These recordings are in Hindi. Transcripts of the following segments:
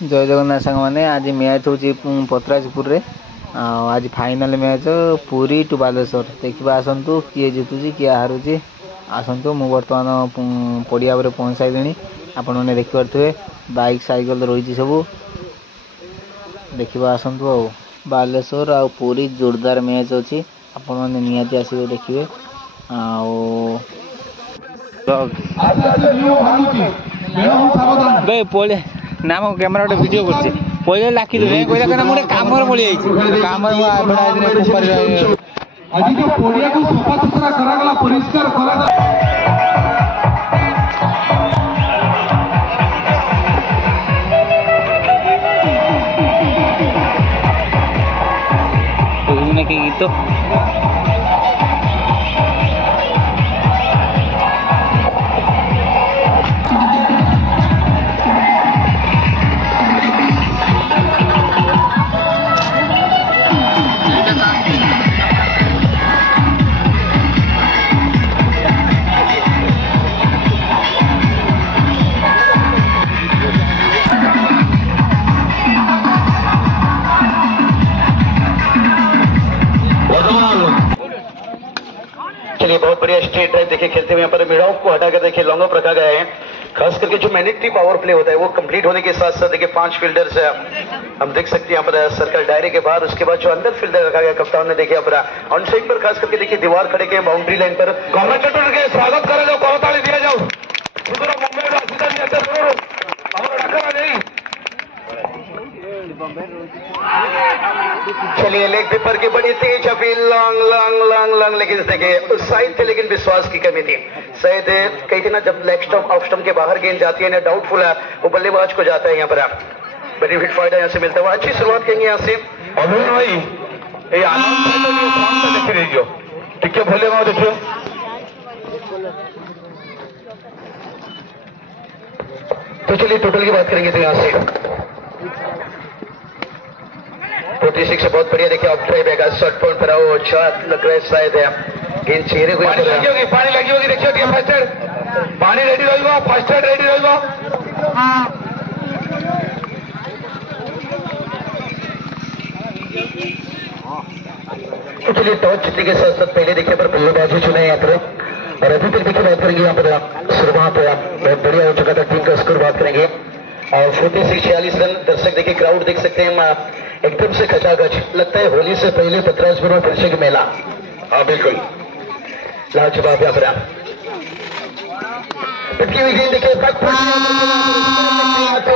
जय जगन्नाथ सांग मैंने आज मैच हूँ पतराजपुर रे आज final match Puri to Baleshwar देखा आसतु किए जितुची किए हारुची आसतु मु बर्तमान पड़िया पहुँच सारे आपण मैंने देखिपे बाइक साइकेल रही सब देखा आसतु आ बालेश्वर आ पुरी जोरदार मैच अच्छी आपण मैंने निहाती आसवे देखिए पड़े ना मो कैमेरा गोटे भिडियो कर पहले लाखिद कहला मुझे कम पड़ी कम गीत बहुत बढ़िया स्ट्रेट ड्राइव देखिए खेलते हुए यहाँ पर मिडाउ को हटाकर देखिए लॉन्ग ऑफ रखा गया है। खास करके जो मैंडेटरी पावर प्ले होता है वो कंप्लीट होने के साथ साथ देखिए 5 फील्डर्स हम देख सकते हैं यहाँ पर सर्कल दायरे के बाहर। उसके बाद जो अंदर फील्डर रखा गया कप्तान ने देखिए यहाँ पर ऑन साइड पर खास करके देखिए दीवार खड़े के बाउंड्री लाइन पर कमेंटेटर के स्वागत करा जाओ करताली दिया जाओ चलिए लेग पेपर की बड़ी तेज appeal long long long long लेकिन देखिए उस साइड थे लेकिन विश्वास की कमी थी। शायद कही थी ना जब लेग स्टंप ऑफ स्टंप के बाहर गेंद जाती है ना डाउटफुल है वो बल्लेबाज को जाता है। यहाँ पर बेनिफिट फायदा यहाँ से मिलता है। अच्छी शुरुआत करेंगे यहाँ से अभिनव भाई देखिए ठीक है भोले माओ देखिए तो चलिए टोटल की बात करेंगे तो यहाँ से 46 से बहुत बढ़िया देखिए ऑफ ड्राइव है शॉट पॉइंट पर आओ शॉट लग रहा है शायद गेंद चेहरे को पानी लगी होगी देखिए फर्स्ट एड पानी रेडी रहिबो फर्स्ट एड रेडी रहिबो तो चलिए टॉस जीतने के साथ साथ पहले देखिए पर बल्लेबाजी चुने यहाँ पर और अभी तक देखिए बात करेंगे यहाँ पर शुरुआत बहुत बढ़िया हो चुका था टीम का स्कोर बात करेंगे और 46 रन दर्शक देखिए क्राउड देख सकते हैं एकदम से खचाखच लगता है होली से पहले पतराजपुर में दर्शक मेला। हाँ बिल्कुल लाजवाब यहाँ पर पटकी हुई गेंद देखिए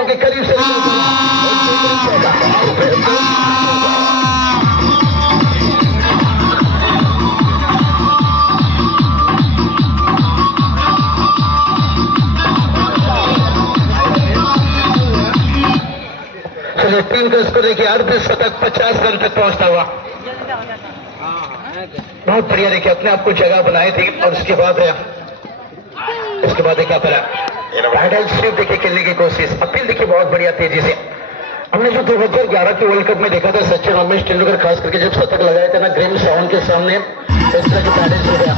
के करीब से टीम का स्कोर देखिए अर्धशतक 50 रन तक पहुंचता हुआ बहुत बढ़िया देखिए अपने आप को जगह बनाई थी और उसके बाद देखा पैडल स्वीप देखिए खेलने की कोशिश अपील देखिए बहुत बढ़िया तेजी से। हमने जो 2011 के वर्ल्ड कप में देखा था सचिन रमेश तेंदुलकर खास करके जब शतक लगाया था ना ग्रेम साउंड के सामने इस तरह की पैडल हो गया।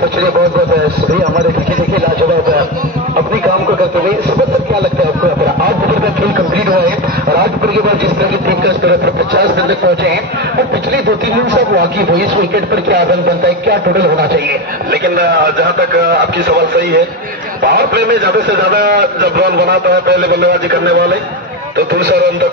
तो चलिए बहुत बहुत शुक्रिया हमारे देखिए लाजवाब अपने काम को करते हुए सुबह तक क्या लगता है आपको आज बजे का खेल कंप्लीट हुआ है और आज बजे के बाद जिस तरह की टीम का स्तर पर 50 रन तक पहुंचे हैं और पिछले 2-3 दिन से वाकिफ हुई इस विकेट पर क्या रन बनता है क्या टोटल होना चाहिए। लेकिन जहां तक आपकी सवाल सही है पावर प्ले में ज्यादा से ज्यादा जब रन बनाता है पहले बल्लेबाजी करने वाले तो 200 रन तक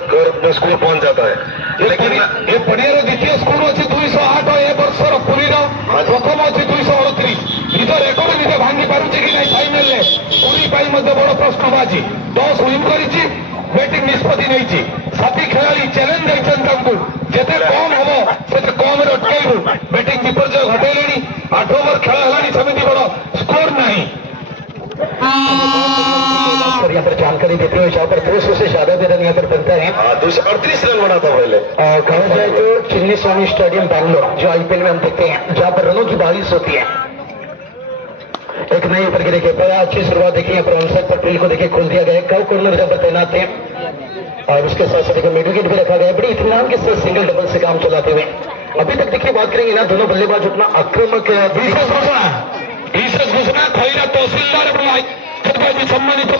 स्कोर पहुंच जाता है। लेकिन ये पड़ियार द्वितीय स्कोर अच्छी 208 और ए वर्षर पुरीर प्रथम अच्छी 238 निज रेकर्ड निजे भांगी पारुचे कि नहीं फाइनल में पुरी पाई मध्य बड़ प्रश्नबाजी 10 विन करिछि बैटिंग निष्पत्ति नहीं साथी खेलाड़ी चैलेंज देइछन যেতে কম হব সেতে কম রে অটকাইবু ব্যাটিং বিপর্যয় ঘটাইলেনি 8 ওভার খেলা হেলানি সেମିତି বড় स्कोर नहीं सर यहाँ पर जानकारी देते हुए जहाँ पर 200 से ज्यादा भी रन यहाँ पर बनता है 238 रन बना था पहले कहा जाए तो चिन्नी स्वामी स्टेडियम बैंगलोर जो आईपीएल में हम देखते हैं जहाँ पर रनों की बारिश होती है एक नई ऊपर के देखिए बड़ा अच्छी शुरुआत देखिए यहाँ पर ऑनसाइड पर फील्ड को देखिए खोल दिया गया कव कॉर्नर जहाँ पर तैनात थे और उसके साथ साथ देखिए मिड विकेट भी रखा गया बड़ी इत्मीनान के साथ सिंगल डबल से काम चलाते हुए अभी तक देखिए बात करेंगे ना दोनों बल्लेबाज उतना आक्रामक घोषणा खैरा तहसीलदार छत्रपति सम्मानित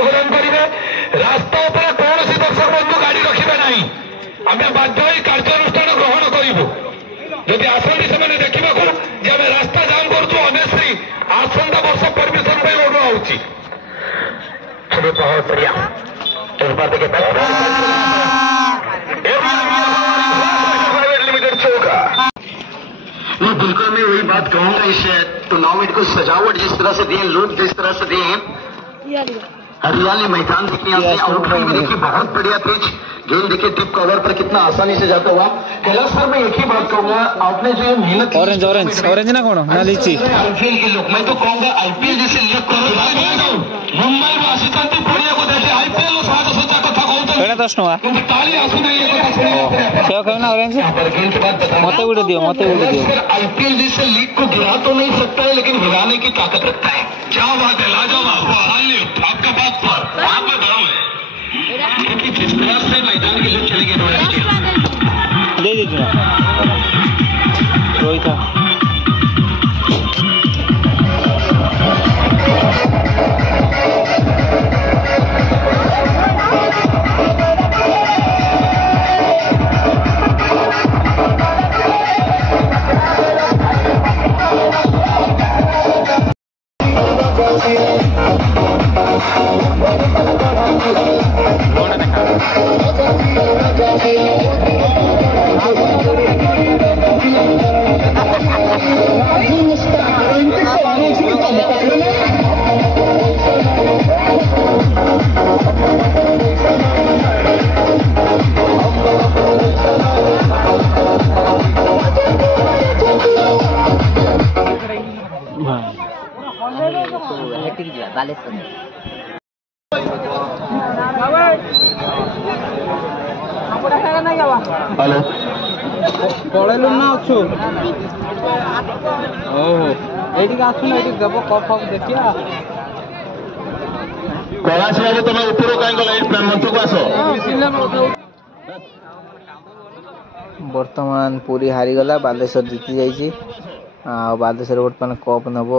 प्रदान करेंगे रास्ता पर कौन सी दर्शक बंधु गाड़ी रखिबे नहीं आम बाध्य होई कार्यानुष्ठान ग्रहण करूँ जदि आसती से देखा जे आम रास्ता जाम करूँ अनेश्री आसंता वर्ष परमिशन पर ओडा होची चलिए बहुत बढ़िया इस बार देखिए लिमिटेड चौका मैं बिल्कुल मैं वही बात कहूंगा इस टूर्नामेंट को सजावट जिस तरह से दिए लोग जिस तरह से दिए हरियाली मैदान देखिए यहाँ से आउटफील्ड भी देखिए बहुत बढ़िया पिच गेंद देखिए टिप कवर पर कितना आसानी से जाता हुआ कैलाश सर मैं एक ही बात कहूंगा आपने जो ये मेहनत ऑरेंज ऑरेंज ऑरेंज ना कौन ना लीची आईपीएल के लोग मैं तो कहूंगा आईपीएल जैसे लीग करो मुंबई में आशीषकांति पड़िया को देखे आईपीएल साज सज्जा कथा कहते केड़ा 10 टका क्योंकि ताली आंसू नहीं है कथा सुने सेव खाओ ना ऑरेंज गेंद के बाद मते उड़े दियो आईपीएल जैसे लीग को गिरा तो नहीं सकता है लेकिन गिराने की ताकत रखता है क्या बात है लाजवाब आपका बात पर आप में दम है क्योंकि जिस तरह से मैदान के लोग चले गए दे दीजिए रोहित हेलो पळेलु ना अछु ओहो एठी आसु ना एठी देबो कप कप देखिया कैलाश बाबू तुम ऊपर कहीं गला मंच को आस वर्तमान पूरी हारी गला बालेश्वर जीति जाइए बालेश्वर बर्तमान कप नब।